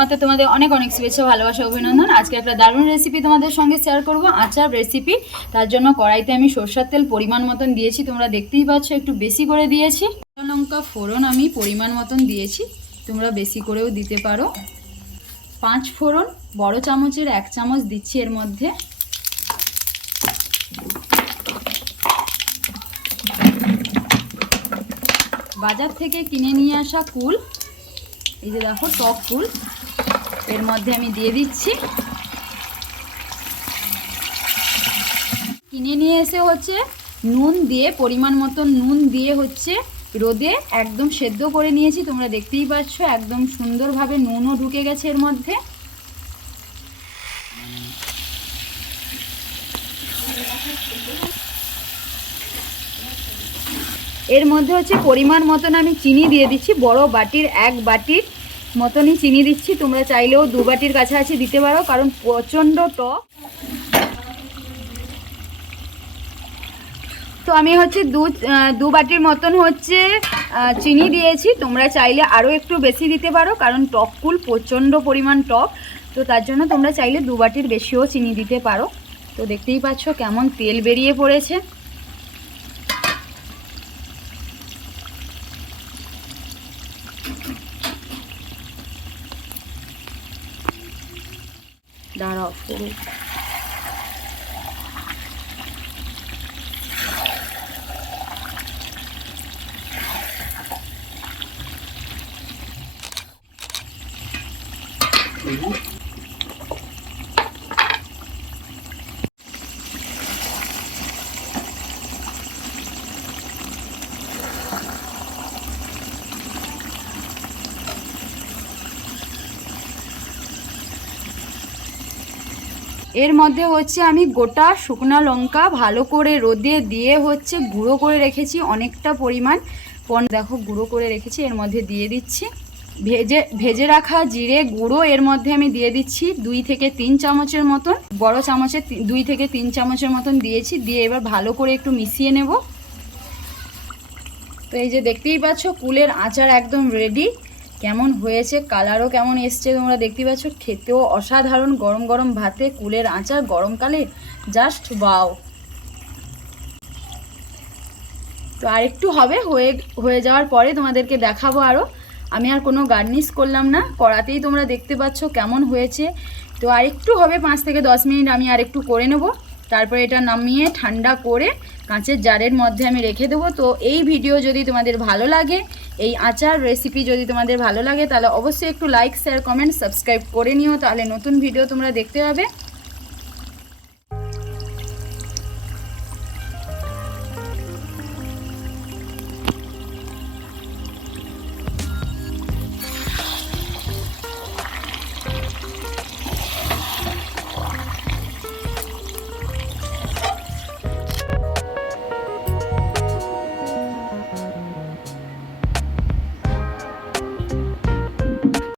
মাতে তোমাদের অনেক অনেক শুভেচ্ছা ভালোবাসা অভিনন্দন। আজকে একটা দারুণ রেসিপি তোমাদের সঙ্গে শেয়ার করব, আচার রেসিপি। তার জন্য কড়াইতে আমি সরষের তেল পরিমাণ মতন দিয়েছি, তোমরা দেখতেই পাচ্ছ একটু বেশি করে দিয়েছি। লঙ্কা ফোড়ন আমি পরিমাণ মতন দিয়েছি, তোমরা বেশি করেও দিতে পারো। 5 ফোড়ন বড় চামচের 1 চামচ দিচ্ছি এর মধ্যে। বাজার থেকে কিনে নিয়ে আসা কুল, এই যে দেখো টক কুল, এর মধ্যে আমি দিয়ে দিচ্ছি। কিনে নিয়ে এসে হচ্ছে নুন দিয়ে, পরিমাণ মতন নুন দিয়ে হচ্ছে রোদে একদম সেদ্ধ করে নিয়েছি। তোমরা দেখতেই পাচ্ছ একদম সুন্দরভাবে নুনও ঢুকে গেছে এর মধ্যে। এর মধ্যে হচ্ছে পরিমাণ মতন আমি চিনি দিয়ে দিচ্ছি, বড় বাটির 1 বাটির মতনই চিনি দিচ্ছি। তোমরা চাইলেও 2 বাটির কাছাকাছি দিতে পারো, কারণ প্রচণ্ড টক। তো আমি হচ্ছে 2 বাটির মতন হচ্ছে চিনি দিয়েছি। তোমরা চাইলে আরও একটু বেশি দিতে পারো, কারণ টক কুল প্রচণ্ড পরিমাণ টক, তো তার জন্য তোমরা চাইলে 2 বাটির বেশিও চিনি দিতে পারো। তো দেখতেই পাচ্ছ কেমন তেল বেরিয়ে পড়েছে। দাঁড়াও পুরো এর মধ্যে হচ্ছে আমি গোটা শুকনো লঙ্কা ভালো করে রোদে দিয়ে হচ্ছে গুঁড়ো করে রেখেছি অনেকটা পরিমাণ। দেখো গুঁড়ো করে রেখেছি, এর মধ্যে দিয়ে দিচ্ছি। ভেজে রাখা জিরে গুঁড়ো এর মধ্যে আমি দিয়ে দিচ্ছি 2 থেকে 3 চামচের মতন, বড় চামচে 2 থেকে 3 চামচের মতন দিয়েছি। দিয়ে এবার ভালো করে একটু মিশিয়ে নেব। তো এই যে দেখতেই পাচ্ছ কুলের আচার একদম রেডি। কেমন হয়েছে, কালারও কেমন এসছে তোমরা দেখতেই পাচ্ছ, খেতেও অসাধারণ। গরম গরম ভাতে কুলের আচার গরমকালে জাস্ট বাও। তো আরেকটু হবে, হয়ে যাওয়ার পরে তোমাদেরকে দেখাবো আরও। আমি আর কোনো গার্নিশ করলাম না, কড়াতেই তোমরা দেখতে পাচ্ছ কেমন হয়েছে। তো আরেকটু হবে, 5 থেকে 10 মিনিট আমি আরেকটু করে নেব। তারপরে এটা নামিয়ে ঠান্ডা করে কাঁচের জারের মধ্যে আমি রেখে দেবো। তো এই ভিডিও যদি তোমাদের ভালো লাগে, এই আচার রেসিপি যদি তোমাদের ভালো লাগে, তাহলে অবশ্যই একটু লাইক শেয়ার কমেন্ট সাবস্ক্রাইব করে নিও, তাহলে নতুন ভিডিও তোমরা দেখতে পাবে।